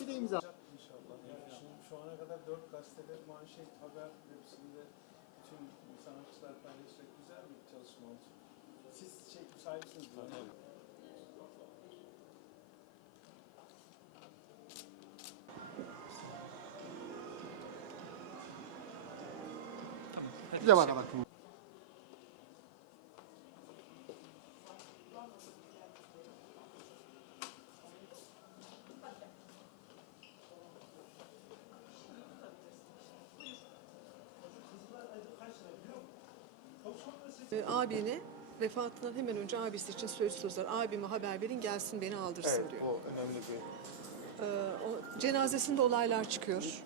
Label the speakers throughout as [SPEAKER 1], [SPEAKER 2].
[SPEAKER 1] Bir de imza.
[SPEAKER 2] İnşallah. Yani şimdi şu ana kadar dört gazetede manşet, haber hepsinde bütün sanatçılar paylaşacak güzel bir çalışma oldu. Siz şey sahipsiniz. değil mi?
[SPEAKER 1] Bir de bana bakın.
[SPEAKER 3] Ee, abine vefatından hemen önce abisi için söz sözler. Abime haber verin gelsin beni aldırsın
[SPEAKER 4] Evet,
[SPEAKER 3] diyor.
[SPEAKER 4] o önemli bir
[SPEAKER 3] Ee, o cenazesinde olaylar çıkıyor.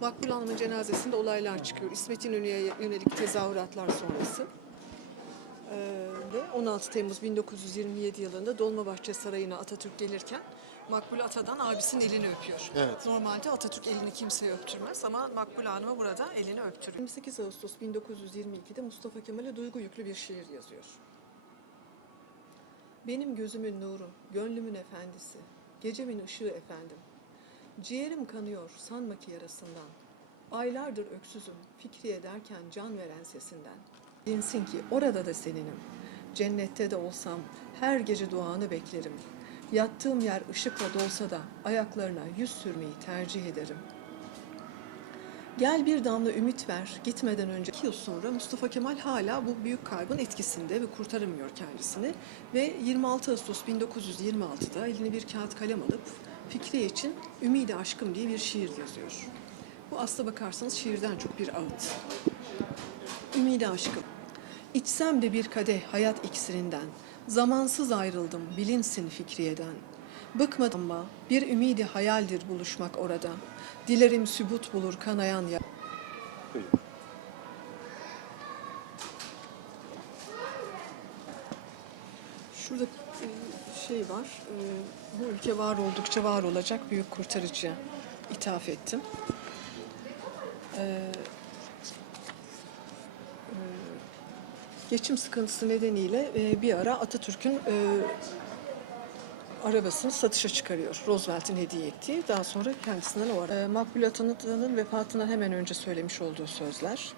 [SPEAKER 3] Makbul Hanım'ın cenazesinde olaylar çıkıyor. İsmet İnönü'ye yönelik tezahüratlar sonrası. Ee, ve 16 Temmuz 1927 yılında Dolmabahçe Sarayı'na Atatürk gelirken Makbule Ata'dan abisinin elini öpüyor.
[SPEAKER 1] Evet.
[SPEAKER 3] Normalde Atatürk elini kimseye öptürmez ama Makbule Hanım'a burada elini öptürüyor. 28 Ağustos 1922'de Mustafa Kemal'e duygu yüklü bir şiir yazıyor. Benim gözümün nuru, gönlümün efendisi, gecemin ışığı efendim. Ciğerim kanıyor sanma ki yarasından. Aylardır öksüzüm Fikriye derken can veren sesinden. Dinsin ki orada da seninim. Cennette de olsam her gece duanı beklerim. Yattığım yer ışıkla dolsa da ayaklarına yüz sürmeyi tercih ederim. Gel bir damla ümit ver, gitmeden önce. İki yıl sonra Mustafa Kemal hala bu büyük kaybın etkisinde ve kurtaramıyor kendisini. Ve 26 Ağustos 1926'da eline bir kağıt kalem alıp Fikriye için Ümidi Aşkım diye bir şiir yazıyor. Bu asla bakarsanız şiirden çok bir ağıt. Ümidi Aşkım. İçsem de bir kadeh hayat iksirinden, zamansız ayrıldım bilinsin Fikriye'den. Bıkmadım ama bir ümidi hayaldir buluşmak orada. Dilerim sübut bulur kanayan ya. Şurada e, şey var, e, bu ülke var oldukça var olacak büyük kurtarıcıya ithaf ettim. E, Geçim sıkıntısı nedeniyle e, bir ara Atatürk'ün e, arabasını satışa çıkarıyor. Roosevelt'in hediye ettiği. Daha sonra kendisinden o ara. E, Makbule Atan'ın vefatından hemen önce söylemiş olduğu sözler.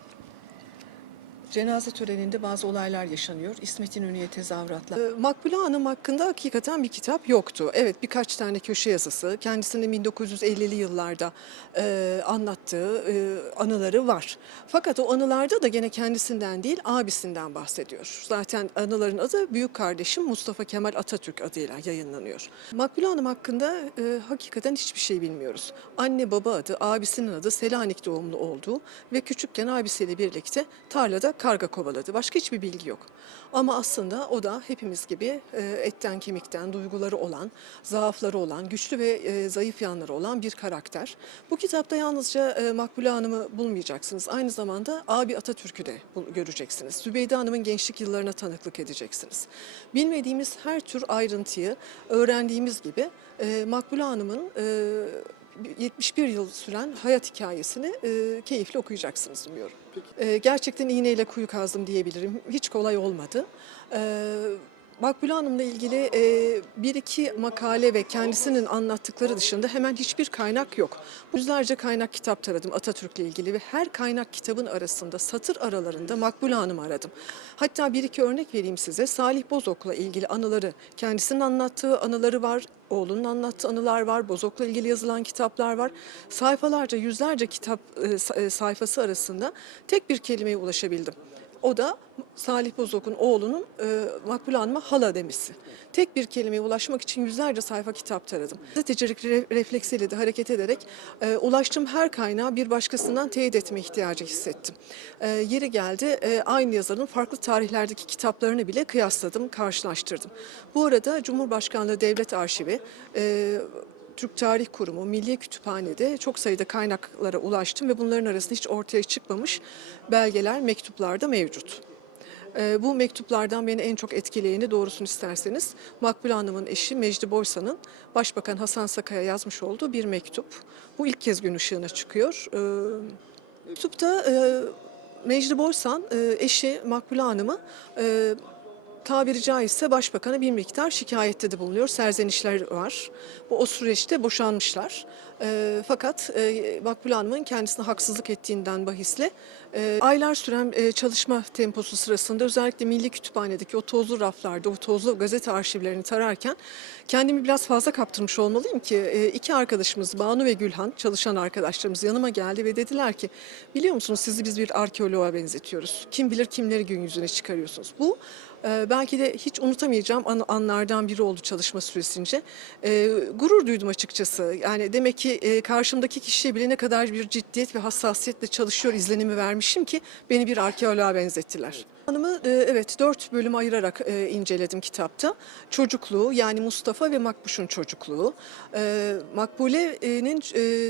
[SPEAKER 3] Cenaze töreninde bazı olaylar yaşanıyor. İsmet İnönü'ye tezahüratlar. Ee, Makbule Hanım hakkında hakikaten bir kitap yoktu. Evet birkaç tane köşe yazısı, kendisinin 1950'li yıllarda e, anlattığı e, anıları var. Fakat o anılarda da gene kendisinden değil abisinden bahsediyor. Zaten anıların adı büyük kardeşim Mustafa Kemal Atatürk adıyla yayınlanıyor. Makbule Hanım hakkında e, hakikaten hiçbir şey bilmiyoruz. Anne baba adı, abisinin adı Selanik doğumlu olduğu ve küçükken abisiyle birlikte tarlada karga kovaladı. Başka hiçbir bilgi yok. Ama aslında o da hepimiz gibi e, etten kemikten duyguları olan, zaafları olan, güçlü ve e, zayıf yanları olan bir karakter. Bu kitapta yalnızca e, Makbule Hanım'ı bulmayacaksınız. Aynı zamanda abi Atatürk'ü de göreceksiniz. Zübeyde Hanım'ın gençlik yıllarına tanıklık edeceksiniz. Bilmediğimiz her tür ayrıntıyı öğrendiğimiz gibi e, Makbule Hanım'ın e, 71 yıl süren hayat hikayesini e, keyifle okuyacaksınız umuyorum. E, gerçekten iğneyle kuyu kazdım diyebilirim. Hiç kolay olmadı. E, Makbule Hanım'la ilgili e, bir iki makale ve kendisinin anlattıkları dışında hemen hiçbir kaynak yok. Yüzlerce kaynak kitap taradım Atatürk'le ilgili ve her kaynak kitabın arasında satır aralarında Makbule Hanım'ı aradım. Hatta bir iki örnek vereyim size. Salih Bozok'la ilgili anıları, kendisinin anlattığı anıları var, oğlunun anlattığı anılar var, Bozok'la ilgili yazılan kitaplar var. Sayfalarca, yüzlerce kitap e, e, sayfası arasında tek bir kelimeye ulaşabildim. O da Salih Bozok'un oğlunun e, Makbule Hanım'a hala demesi. Tek bir kelimeye ulaşmak için yüzlerce sayfa kitap taradım. Gazetecilik re- refleksiyle de hareket ederek e, ulaştığım her kaynağı bir başkasından teyit etme ihtiyacı hissettim. E, yeri geldi e, aynı yazarın farklı tarihlerdeki kitaplarını bile kıyasladım, karşılaştırdım. Bu arada Cumhurbaşkanlığı Devlet Arşivi e, Türk Tarih Kurumu, Milli Kütüphane'de çok sayıda kaynaklara ulaştım ve bunların arasında hiç ortaya çıkmamış belgeler, mektuplar da mevcut. Ee, bu mektuplardan beni en çok etkileyeni doğrusunu isterseniz Makbule Hanım'ın eşi Mecdi Boysan'ın Başbakan Hasan Saka'ya yazmış olduğu bir mektup. Bu ilk kez gün ışığına çıkıyor. Ee, mektupta e, Mecdi Boysan e, eşi Makbule Hanım'ı e, tabiri caizse başbakana bir miktar şikayette de bulunuyor. Serzenişler var. Bu o süreçte boşanmışlar. E, fakat e, Makbule Hanım'ın kendisine haksızlık ettiğinden bahisle e, aylar süren e, çalışma temposu sırasında özellikle Milli Kütüphane'deki o tozlu raflarda, o tozlu gazete arşivlerini tararken kendimi biraz fazla kaptırmış olmalıyım ki e, iki arkadaşımız Banu ve Gülhan çalışan arkadaşlarımız yanıma geldi ve dediler ki biliyor musunuz sizi biz bir arkeoloğa benzetiyoruz. Kim bilir kimleri gün yüzüne çıkarıyorsunuz. Bu e, belki de hiç unutamayacağım an- anlardan biri oldu çalışma süresince. E, gurur duydum açıkçası. Yani demek ki e, karşımdaki kişiye bile ne kadar bir ciddiyet ve hassasiyetle çalışıyor izlenimi vermişim ki beni bir arkeoloğa benzettiler. Hanımı e, evet dört bölüm ayırarak e, inceledim kitapta. Çocukluğu yani Mustafa ve Makbuş'un çocukluğu. E, Makbule'nin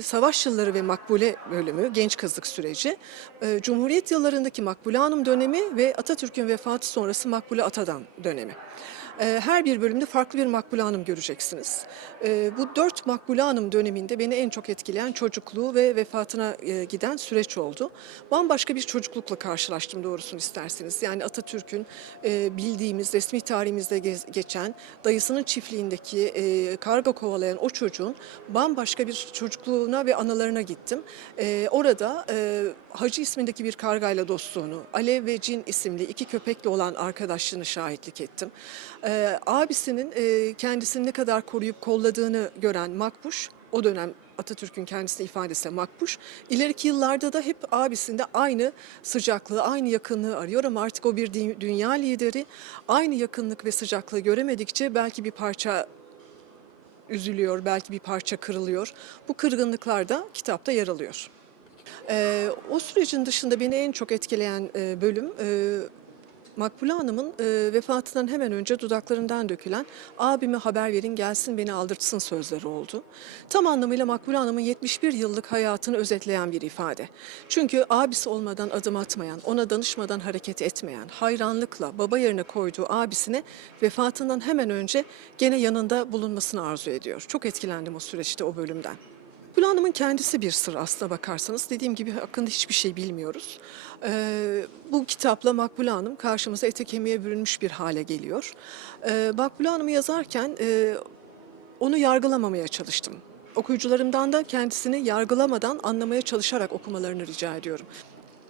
[SPEAKER 3] savaş yılları ve Makbule bölümü, genç kızlık süreci. Cumhuriyet yıllarındaki Makbule Hanım dönemi ve Atatürk'ün vefatı sonrası Makbule Atadan dönemi. E, Her bir bölümde farklı bir Makbule Hanım göreceksiniz. E, Bu dört Makbule Hanım döneminde beni en çok etkileyen çocukluğu ve vefatına e, giden süreç oldu. Bambaşka bir çocuklukla karşılaştım doğrusunu isterseniz. Yani Atatürk'ün e, bildiğimiz resmi tarihimizde geçen dayısının çiftliğindeki e, karga kovalayan o çocuğun bambaşka bir çocukluğuna ve anılarına gittim. Orada Hacı ismindeki bir kargayla dostluğunu, Alev ve Cin isimli iki köpekle olan arkadaşlığını şahitlik ettim. E, abisinin e, kendisini ne kadar koruyup kolladığını gören Makbuş, o dönem Atatürk'ün kendisine ifadesiyle Makbuş, ileriki yıllarda da hep abisinde aynı sıcaklığı, aynı yakınlığı arıyor ama artık o bir dü- dünya lideri. Aynı yakınlık ve sıcaklığı göremedikçe belki bir parça üzülüyor, belki bir parça kırılıyor. Bu kırgınlıklar da kitapta yer alıyor. Ee, o sürecin dışında beni en çok etkileyen e, bölüm e, Makbule Hanım'ın e, vefatından hemen önce dudaklarından dökülen abime haber verin gelsin beni aldırtsın sözleri oldu. Tam anlamıyla Makbule Hanım'ın 71 yıllık hayatını özetleyen bir ifade. Çünkü abisi olmadan adım atmayan, ona danışmadan hareket etmeyen, hayranlıkla baba yerine koyduğu abisine vefatından hemen önce gene yanında bulunmasını arzu ediyor. Çok etkilendim o süreçte o bölümden. Gül Hanım'ın kendisi bir sır aslına bakarsanız. Dediğim gibi hakkında hiçbir şey bilmiyoruz. Ee, bu kitapla Makbule Hanım karşımıza ete kemiğe bürünmüş bir hale geliyor. Ee, Makbule Hanım'ı yazarken e, onu yargılamamaya çalıştım. Okuyucularımdan da kendisini yargılamadan anlamaya çalışarak okumalarını rica ediyorum.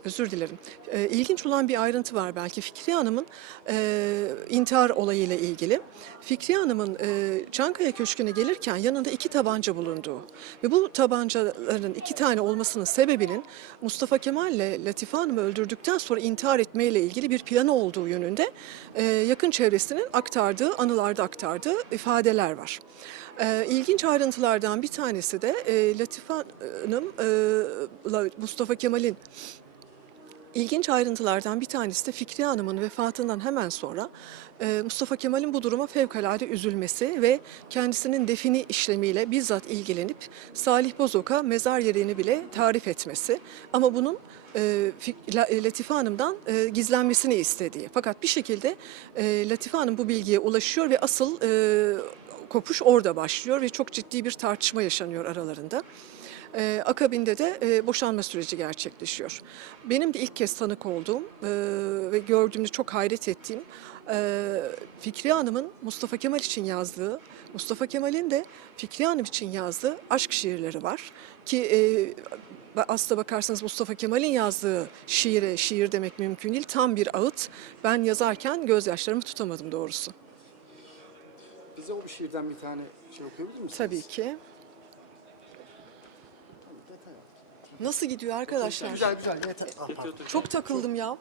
[SPEAKER 3] Özür dilerim. Ee, ilginç olan bir ayrıntı var belki. Fikriye Hanım'ın e, intihar olayıyla ilgili. Fikriye Hanım'ın e, Çankaya Köşkü'ne gelirken yanında iki tabanca bulunduğu ve bu tabancaların iki tane olmasının sebebinin Mustafa Kemal ile Latife Hanım'ı öldürdükten sonra intihar etmeyle ilgili bir planı olduğu yönünde e, yakın çevresinin aktardığı, anılarda aktardığı ifadeler var. E, ilginç ayrıntılardan bir tanesi de e, Latife Hanım, e, Mustafa Kemal'in İlginç ayrıntılardan bir tanesi de Fikriye Hanım'ın vefatından hemen sonra e, Mustafa Kemal'in bu duruma fevkalade üzülmesi ve kendisinin defini işlemiyle bizzat ilgilenip Salih Bozok'a mezar yerini bile tarif etmesi. Ama bunun e, Latife Hanım'dan e, gizlenmesini istediği. Fakat bir şekilde Latife Hanım bu bilgiye ulaşıyor ve asıl kopuş orada başlıyor ve çok ciddi bir tartışma yaşanıyor aralarında. Ee, akabinde de e, boşanma süreci gerçekleşiyor. Benim de ilk kez tanık olduğum e, ve gördüğümde çok hayret ettiğim e, Fikriye Hanım'ın Mustafa Kemal için yazdığı, Mustafa Kemal'in de Fikriye Hanım için yazdığı aşk şiirleri var. Ki e, aslına bakarsanız Mustafa Kemal'in yazdığı şiire şiir demek mümkün değil. Tam bir ağıt. Ben yazarken gözyaşlarımı tutamadım doğrusu.
[SPEAKER 1] Bize o bir şiirden bir tane şey okuyabilir misiniz?
[SPEAKER 3] Tabii ki. Nasıl gidiyor arkadaşlar?
[SPEAKER 1] Güzel güzel yeter.
[SPEAKER 3] Çok takıldım ya.